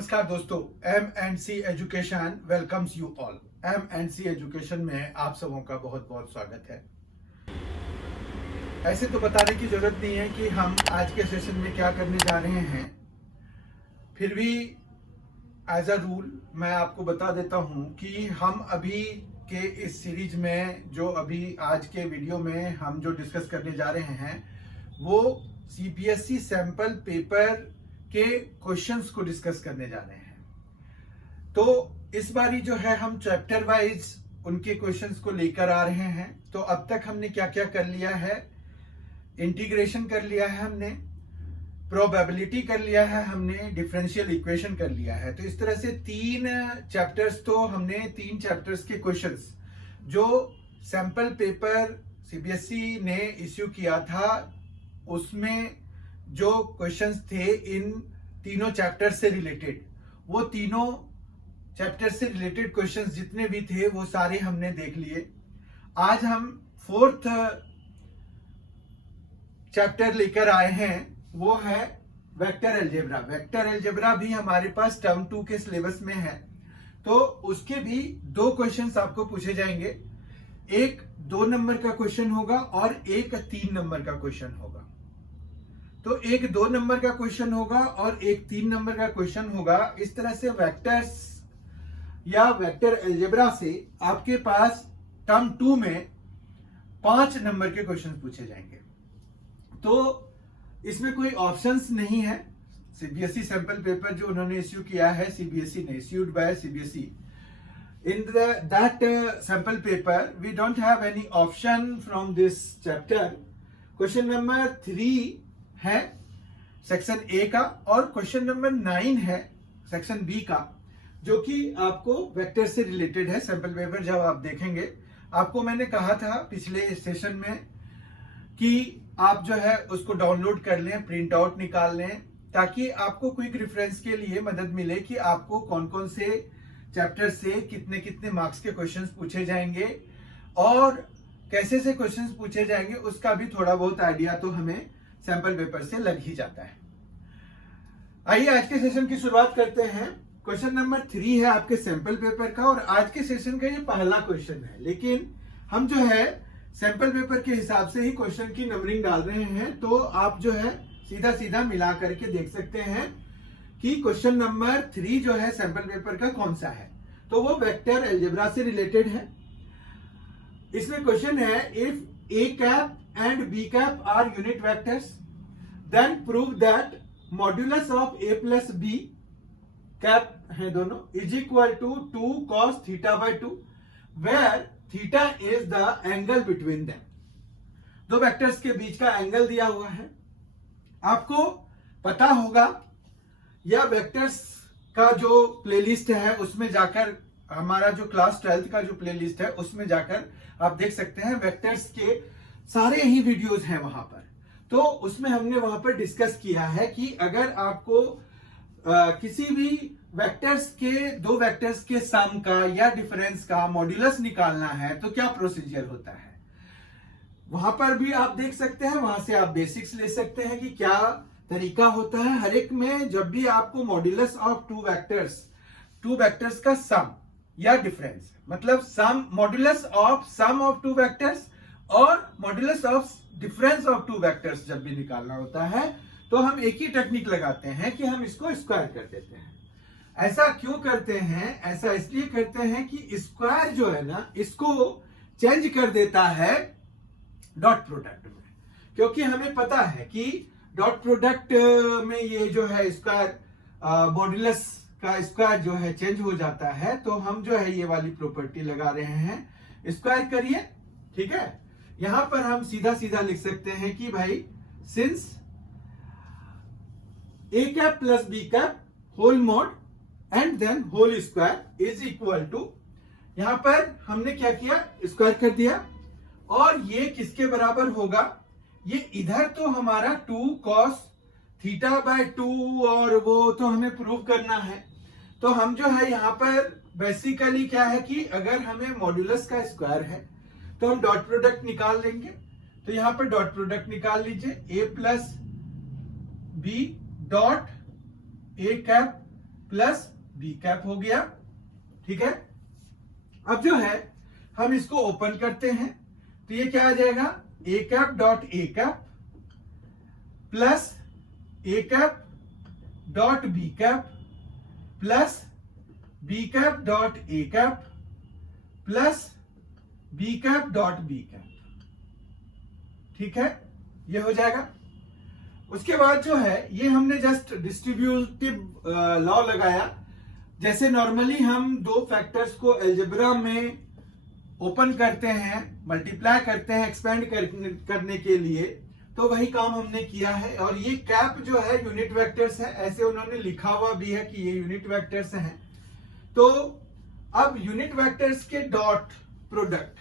नमस्कार दोस्तों, M&C education welcomes you all. M&C education में आप सबों का बहुत बहुत स्वागत है। ऐसे तो बताने की जरूरत नहीं है कि हम आज के सेशन में क्या करने जा रहे हैं, फिर भी एज अ रूल मैं आपको बता देता हूं कि हम अभी के इस सीरीज में जो अभी आज के वीडियो में हम जो डिस्कस करने जा रहे हैं वो CBSE सैंपल पेपर के क्वेश्चंस को डिस्कस करने जा रहे हैं। तो इस बारी जो है हम चैप्टर वाइज उनके क्वेश्चंस को लेकर आ रहे हैं। तो अब तक हमने क्या क्या कर लिया है, इंटीग्रेशन कर लिया है हमने, प्रोबेबिलिटी कर लिया है हमने, डिफरेंशियल इक्वेशन कर लिया है। तो इस तरह से तीन चैप्टर्स के क्वेश्चंस जो सैंपल पेपर CBSE ने इश्यू किया था उसमें जो क्वेश्चंस थे इन तीनों चैप्टर से रिलेटेड, वो तीनों चैप्टर से रिलेटेड क्वेश्चंस जितने भी थे वो सारे हमने देख लिए। आज हम फोर्थ चैप्टर लेकर आए हैं, वो है वेक्टर अलजेब्रा। वेक्टर अलजेब्रा भी हमारे पास टर्म 2 के सिलेबस में है। तो उसके भी दो क्वेश्चंस आपको पूछे जाएंगे, एक 2 नंबर का क्वेश्चन होगा और एक 3 नंबर का क्वेश्चन होगा। तो एक 2 नंबर का क्वेश्चन होगा और एक 3 नंबर का क्वेश्चन होगा। इस तरह से वेक्टर्स या वेक्टर अलजेब्रा से आपके पास टर्म 2 में 5 नंबर के क्वेश्चन पूछे जाएंगे। तो इसमें कोई ऑप्शंस नहीं है। CBSE सैंपल पेपर जो उन्होंने इश्यू किया है, CBSE ने issued by CBSE, in that sample paper we don't have any option from this chapter. Question number 3 है सेक्शन A का और क्वेश्चन नंबर 9 है सेक्शन B का, जो कि आपको वेक्टर से रिलेटेड है। सैंपल पेपर जब आप देखेंगे, आपको मैंने कहा था पिछले सेशन में कि आप जो है उसको डाउनलोड कर लें, प्रिंट आउट निकाल लें, ताकि आपको क्विक रेफरेंस के लिए मदद मिले कि आपको कौन कौन से चैप्टर से कितने कितने मार्क्स के क्वेश्चंस पूछे जाएंगे और कैसे से क्वेश्चंस पूछे जाएंगे, उसका भी थोड़ा बहुत आइडिया तो हमें सैंपल पेपर से लग ही जाता है। आइए आज के सेशन की शुरुआत करते हैं। क्वेश्चन नंबर 3 है आपके सैंपल पेपर का और आज के सेशन का ये पहला क्वेश्चन है, लेकिन हम जो है सैंपल पेपर के हिसाब से ही क्वेश्चन की नंबरिंग डाल रहे हैं। तो आप जो है सीधा सीधा मिला करके देख सकते हैं कि क्वेश्चन नंबर 3 जो है सैंपल पेपर का कौन सा है। तो वो वेक्टर अलजेब्रा से रिलेटेड है। इसमें क्वेश्चन है, if A cap and B cap are unit vectors, then prove that modulus of A plus B cap है दोनों is equal to 2 cos theta by 2, where theta is the angle between them. दो vectors के बीच का angle दिया हुआ है। आपको पता होगा या वेक्टर्स का जो प्लेलिस्ट है उसमें जाकर, हमारा जो क्लास 12th का जो प्लेलिस्ट है उसमें जाकर आप देख सकते हैं, वेक्टर्स के सारे ही वीडियोस हैं वहां पर। तो उसमें हमने वहां पर डिस्कस किया है कि अगर आपको किसी भी दो वेक्टर्स के सम का या डिफरेंस का मॉड्यूलस निकालना है तो क्या प्रोसीजर होता है, वहां पर भी आप देख सकते हैं। वहां से आप बेसिक्स ले सकते हैं कि क्या तरीका होता है। हर एक में जब भी आपको मॉड्यूलस ऑफ टू वेक्टर्स का सम या डिफरेंस, मतलब sum modulus of sum of two vectors और modulus of difference of two vectors जब भी निकालना होता है तो हम एक ही टेक्निक लगाते हैं कि हम इसको स्क्वायर कर देते हैं। ऐसा क्यों करते हैं? ऐसा इसलिए करते हैं कि स्क्वायर जो है ना, इसको चेंज कर देता है डॉट प्रोडक्ट में, क्योंकि हमें पता है कि डॉट प्रोडक्ट में ये जो है स्क्वायर, मॉड्यूलस का स्क्वायर जो है चेंज हो जाता है। तो हम जो है ये वाली प्रॉपर्टी लगा रहे हैं, स्क्वायर करिए, ठीक है। यहां पर हम सीधा सीधा लिख सकते हैं कि भाई since A cap plus B cap whole mod and then whole square is equal to, यहां पर हमने क्या किया, स्क्वायर कर दिया। और ये किसके बराबर होगा, ये इधर तो हमारा 2 cos थीटा बाय 2 और वो तो हमें प्रूव करना है। तो हम जो है यहां पर बेसिकली क्या है कि अगर हमें मॉड्यूलस का स्क्वायर है तो हम डॉट प्रोडक्ट निकाल लेंगे। तो यहां पर डॉट प्रोडक्ट निकाल लीजिए, A plus B dot A cap plus B cap हो गया। ठीक है, अब जो है हम इसको ओपन करते हैं तो ये क्या आ जाएगा, A cap dot A cap plus A cap dot B cap plus B cap dot A cap plus B cap dot B cap. ठीक है, ये हो जाएगा। उसके बाद जो है ये हमने जस्ट डिस्ट्रीब्यूटिव लॉ लगाया। जैसे नॉर्मली हम दो फैक्टर्स को अलजेब्रा में ओपन करते हैं, मल्टीप्लाई करते हैं एक्सपेंड करने के लिए, तो वही काम हमने किया है। और ये कैप जो है यूनिट वेक्टर्स है, ऐसे उन्होंने लिखा हुआ भी है कि ये यूनिट वेक्टर्स हैं। तो अब यूनिट वेक्टर्स के डॉट प्रोडक्ट,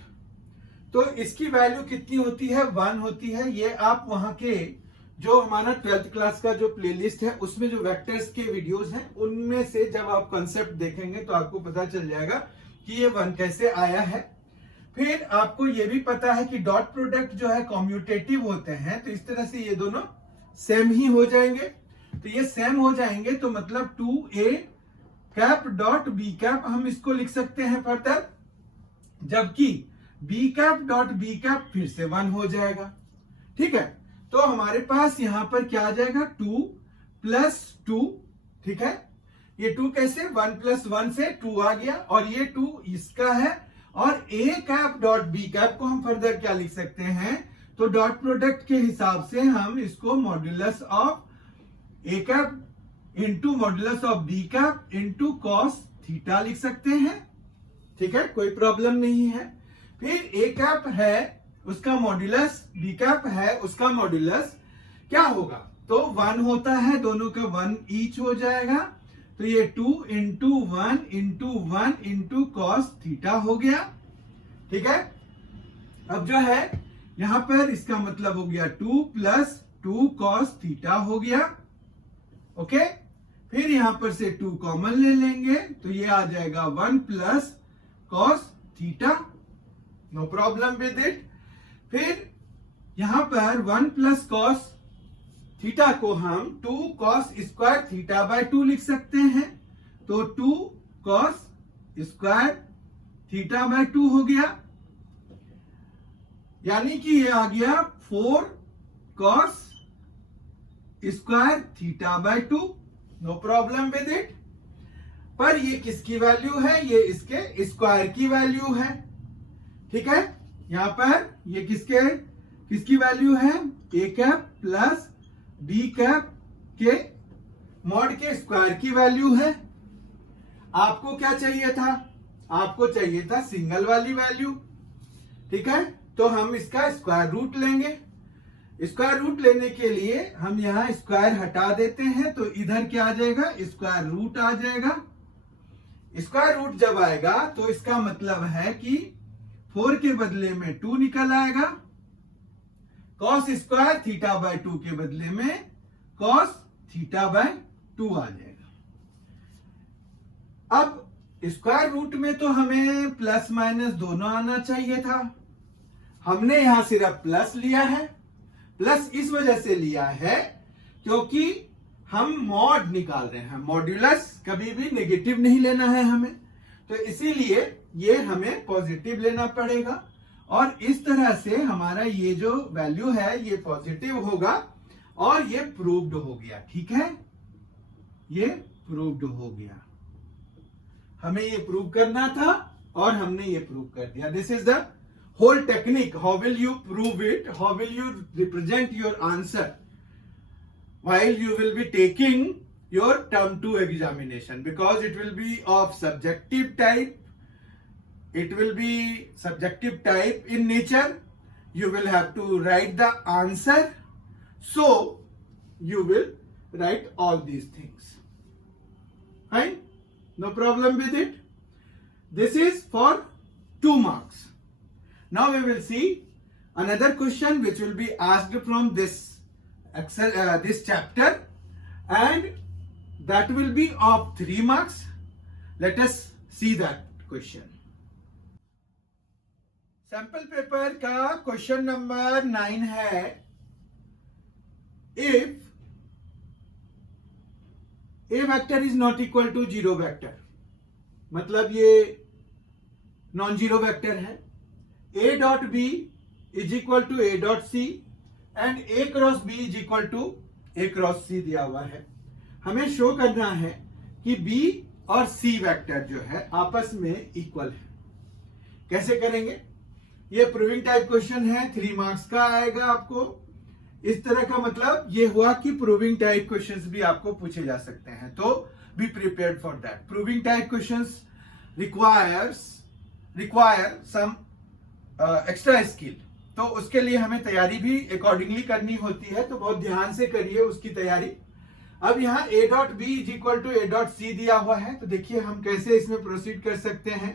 तो इसकी वैल्यू कितनी होती है, 1 होती है। ये आप वहां के जो हमारा 12th क्लास का जो प्लेलिस्ट है उसमें जो वेक्टर्स के वीडियोस हैं उनमें से जब आप कॉन्सेप्ट देखेंगे तो आपको पता चल जाएगा कि ये 1 कैसे आया है। फिर आपको ये भी पता है कि डॉट प्रोडक्ट जो है कॉम्यूटेटिव होते हैं, तो इस तरह से ये दोनों सेम ही हो जाएंगे। तो ये सेम हो जाएंगे तो मतलब 2a cap dot B cap हम इसको लिख सकते हैं फर्दर, जबकि b cap dot B cap फिर से 1 हो जाएगा। ठीक है, तो हमारे पास यहां पर क्या आ जाएगा, 2 प्लस 2। ठीक है, ये 2 कैसे, 1 प्लस 1 से 2 आ गया, और ये 2 इसका है। और ए कैप डॉट बी कैप को हम फर्दर क्या लिख सकते हैं, तो डॉट प्रोडक्ट के हिसाब से हम इसको modulus of a cap into modulus of b cap into cos theta लिख सकते हैं। ठीक है, कोई प्रॉब्लम नहीं है। फिर ए कैप है उसका मॉड्यूलस, बी कैप है उसका मॉड्यूलस, क्या होगा, तो 1 होता है, दोनों का 1 ईच हो जाएगा। तो ये 2 into 1 into 1 into cos theta हो गया। ठीक है, अब जो है यहां पर इसका मतलब हो गया 2 प्लस 2 कॉस थीटा हो गया। ओके, फिर यहां पर से 2 कॉमन ले लेंगे तो ये आ जाएगा 1 plus cos theta, no problem with it. फिर यहां पर 1 प्लस कॉस थीटा को हम 2 कॉस स्क्वायर थीटा बाय 2 लिख सकते हैं, तो 2 कॉस स्क्वायर थीटा बाय 2 हो गया, यानी कि ये आ गया 4 cos square theta by 2, no problem with it. पर ये किसकी वैल्यू है, ये इसके स्क्वायर की वैल्यू है। ठीक है, यहां पर ये किसकी वैल्यू है, ए कैप प्लस बी कैप के मॉड के स्क्वायर की वैल्यू है। आपको क्या चाहिए था, आपको चाहिए था सिंगल वाली वैल्यू। ठीक है, तो हम इसका स्क्वायर रूट लेंगे। स्क्वायर रूट लेने के लिए हम यहां स्क्वायर हटा देते हैं, तो इधर क्या आ जाएगा, स्क्वायर रूट आ जाएगा। स्क्वायर रूट जब आएगा तो इसका मतलब है कि 4 के बदले में 2 निकल आएगा, कॉस स्क्वायर थीटा बाय 2 के बदले में कॉस थीटा बाय 2 आ जाएगा। अब स्क्वायर रूट में तो हमें प्लस माइनस दोनों आना चाहिए था, हमने यहां सिर्फ प्लस लिया है। प्लस इस वजह से लिया है क्योंकि हम मॉड निकाल रहे हैं, मॉड्यूलस कभी भी नेगेटिव नहीं लेना है हमें, तो इसीलिए ये हमें पॉजिटिव लेना पड़ेगा। और इस तरह से हमारा ये जो वैल्यू है ये पॉजिटिव होगा और ये प्रूव्ड हो गया। ठीक है, ये प्रूव्ड हो गया, हमें ये प्रूव करना था और हमने ये प्रूव कर दिया। This is the whole technique, how will you prove it, how will you represent your answer while you will be taking your term 2 examination, because it will be of subjective type. It will be subjective type in nature. You will have to write the answer, so you will write all these things. Fine, no problem with it. This is for 2 marks. Now we will see another question which will be asked from this chapter, and that will be of 3 marks. Let us see that question. Sample paper का question number 9 है, if A vector is not equal to zero vector, मतलब ये non zero vector है। A dot B is equal to A dot C and A cross B is equal to A cross C दिया हुआ है। हमें show करना है कि बी और सी वेक्टर जो है आपस में इक्वल है। कैसे करेंगे? ये प्रूविंग टाइप क्वेश्चन है, 3 मार्क्स का आएगा आपको। इस तरह का मतलब ये हुआ कि प्रूविंग टाइप क्वेश्चंस भी आपको पूछे जा सकते हैं, तो be prepared for that. Proving type questions require some extra skill, तो उसके लिए हमें तैयारी भी अकॉर्डिंगली करनी होती है, तो बहुत ध्यान से करिए उसकी तैयारी। अब यहाँ a dot B is equal to a dot c दिया हुआ है, तो देखिए हम कैसे इसमें प्रोसीड कर सकते हैं।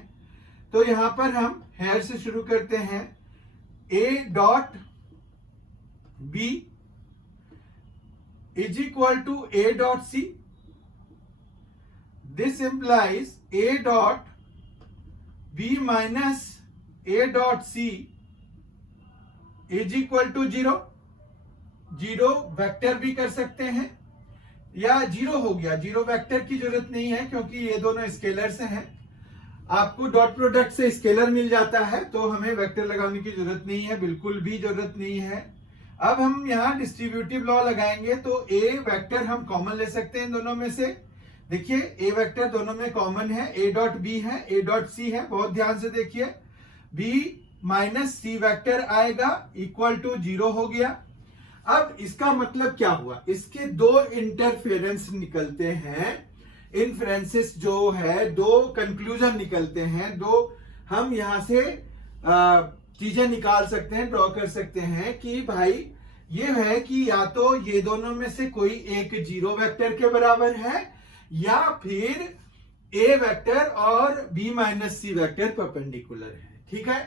तो यहां पर हम हेयर से शुरू करते हैं। a dot b is equal to a dot c, this implies a dot b minus a dot c is equal to zero. Zero vector भी कर सकते हैं या जीरो हो गया, जीरो वेक्टर की जरूरत नहीं है क्योंकि ये दोनों स्केलर से हैं। आपको डॉट प्रोडक्ट से स्केलर मिल जाता है, तो हमें वेक्टर लगाने की जरूरत नहीं है, बिल्कुल भी जरूरत नहीं है। अब हम यहाँ डिस्ट्रीब्यूटिव लॉ लगाएंगे, तो ए वेक्टर हम कॉमन ले सकते हैं दोनों में से। देखिए ए वेक्टर दोनों में कॉमन है, ए डॉट बी है, ए डॉट सी है। बहुत ध्यान से देखिए, बी माइनस सी वेक्टर आएगा इक्वल टू जीरो हो गया। अब इसका मतलब क्या हुआ? इसके दो इंटरफेरेंस निकलते हैं, इन्फ्रेंसेस जो है, दो कंक्लूजन निकलते हैं, दो हम यहां से चीजें निकाल सकते हैं, ड्रॉ कर सकते हैं कि भाई ये है कि या तो ये दोनों में से कोई एक जीरो वेक्टर के बराबर है या फिर ए वेक्टर और B minus C vector perpendicular है। ठीक है,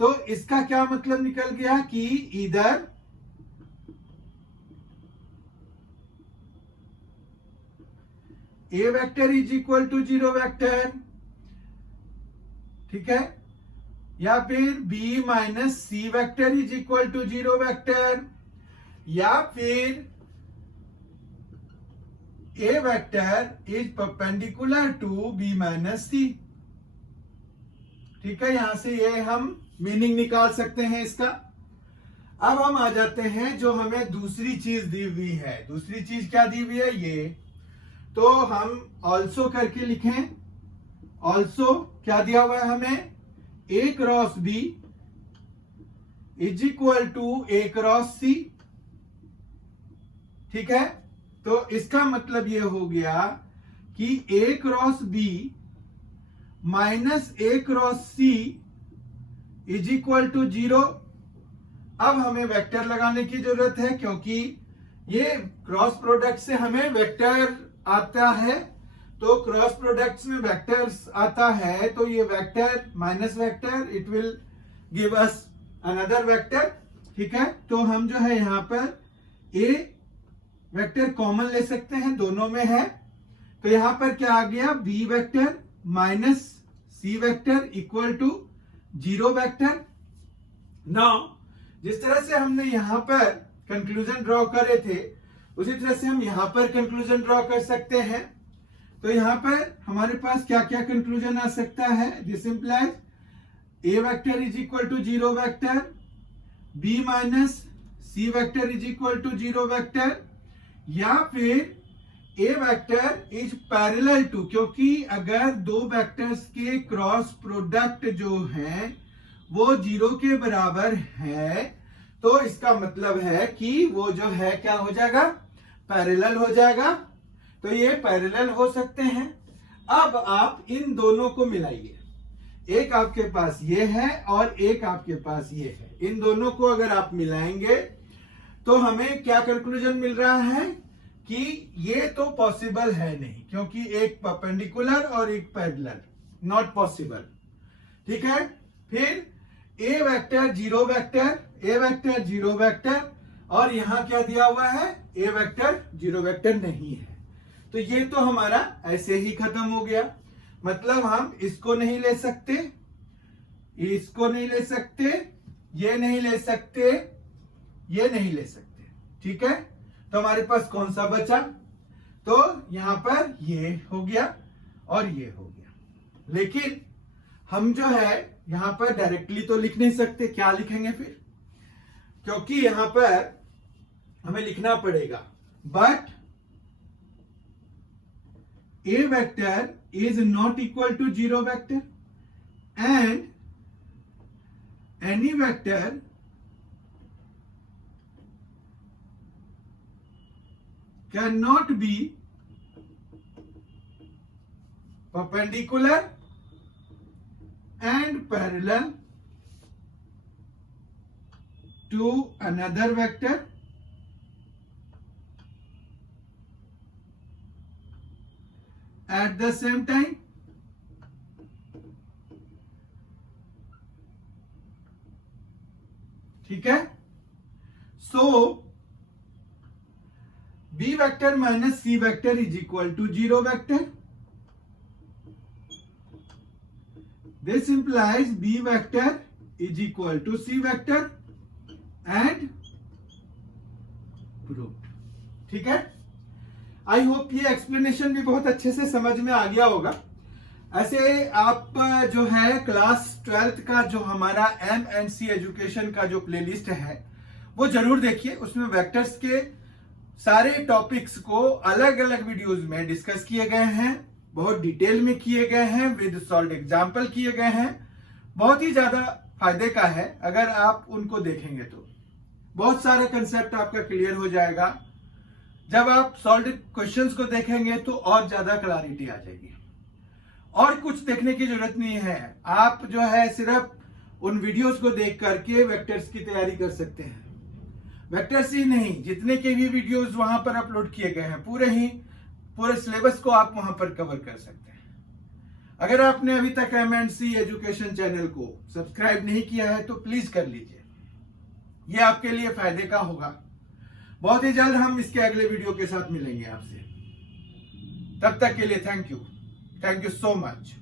तो इसका क्या मतलब निकल गया कि इधर A vector is equal to zero vector, ठीक है, या फिर B minus C vector is equal to zero vector, या फिर ए vector is perpendicular to B minus C. ठीक है, यहां से ये हम मीनिंग निकाल सकते हैं इसका। अब हम आ जाते हैं जो हमें दूसरी चीज दी हुई है। दूसरी चीज क्या दी हुई है? ये तो हम ऑल्सो करके लिखें। ऑल्सो क्या दिया हुआ है हमें? A cross B is equal to A cross C. ठीक है, तो इसका मतलब ये हो गया कि A cross B minus A cross C is equal to zero. अब हमें वेक्टर लगाने की जरूरत है क्योंकि ये क्रॉस प्रोडक्ट से हमें वेक्टर आता है, तो क्रॉस प्रोडक्ट्स में वेक्टर्स आता है, तो ये vector minus vector it will give us another vector. ठीक है, तो हम जो है यहां पर ए वेक्टर कॉमन ले सकते हैं, दोनों में है, तो यहां पर क्या आ गया? B vector minus C vector equal to zero vector. Now जिस तरह से हमने यहां पर कंक्लूजन ड्रॉ करे थे उसी तरह से हम यहां पर कंक्लूजन ड्रॉ कर सकते हैं। तो यहां पर हमारे पास क्या क्या कंक्लूजन आ सकता है? This implies a vector is equal to zero vector, b minus C vector is equal to zero vector, या फिर ए वेक्टर इज पैरेलल टू, क्योंकि अगर दो वेक्टर्स के क्रॉस प्रोडक्ट जो है वो जीरो के बराबर है, तो इसका मतलब है कि वो जो है क्या हो जाएगा? पैरेलल हो जाएगा। तो ये पैरेलल हो सकते हैं। अब आप इन दोनों को मिलाइए, एक आपके पास ये है और एक आपके पास ये है। इन दोनों को अगर आप मिलाएंगे तो हमें क्या कंक्लूजन मिल रहा है कि ये तो पॉसिबल है नहीं, क्योंकि एक परपेंडिकुलर और एक पैरेलल, नॉट पॉसिबल। ठीक है, फिर ए वेक्टर जीरो वेक्टर, ए वेक्टर जीरो वेक्टर, और यहां क्या दिया हुआ है? ए वेक्टर जीरो वेक्टर नहीं है। तो ये तो हमारा ऐसे ही खत्म हो गया। मतलब हम इसको नहीं ले सकते, इसको नहीं ले सकते, ये नहीं ले सकते, ये नहीं ले सकते। ठीक है, तो हमारे पास कौन सा बचा? तो यहां पर ये हो गया और ये हो गया, लेकिन हम जो है यहां पर डायरेक्टली तो लिख नहीं सकते। क्या लिखेंगे फिर, क्योंकि यहां पर हमें लिखना पड़ेगा but a vector is not equal to 0 vector and any vector cannot be perpendicular and parallel to another vector at the same time. ठीक है, so b vector minus c vector is equal to 0 vector. This implies b vector is equal to c vector and proved. ठीक है, I hope ये explanation भी बहुत अच्छे से समझ में आ गया होगा. ऐसे आप जो है क्लास 12th का जो हमारा MNC एजुकेशन का जो प्लेलिस्ट है वो जरूर देखिए. उसमें वेक्टर्स के सारे टॉपिक्स को अलग अलग वीडियोस में डिस्कस किए गए हैं, बहुत डिटेल में किए गए हैं, विद सॉल्व एग्जाम्पल किए गए हैं. बहुत ही ज्यादा फायदे का है. अगर आप उनको देखेंगे तो बहुत सारे कंसेप्ट आपका क्लियर हो जाएगा. जब आप सॉल्व क्वेश्चंस को देखेंगे तो और ज्यादा क्लैरिटी आ जाएगी. और कुछ देखने की जरूरत नहीं है. आप जो है सिर्फ उन वीडियोस को देख करके वेक्टर्स की तैयारी कर सकते हैं. वेक्टर्स ही नहीं, जितने के भी वीडियोस वहां पर अपलोड किए गए हैं पूरे सिलेबस को आप वहां पर कवर कर सकते हैं. अगर आपने अभी तक MNC एजुकेशन चैनल को सब्सक्राइब नहीं किया है तो प्लीज कर लीजिए. ये आपके लिए फायदे का होगा. बहुत ही जल्द हम इसके अगले वीडियो के साथ मिलेंगे आपसे. तब तक के लिए थैंक यू सो मच.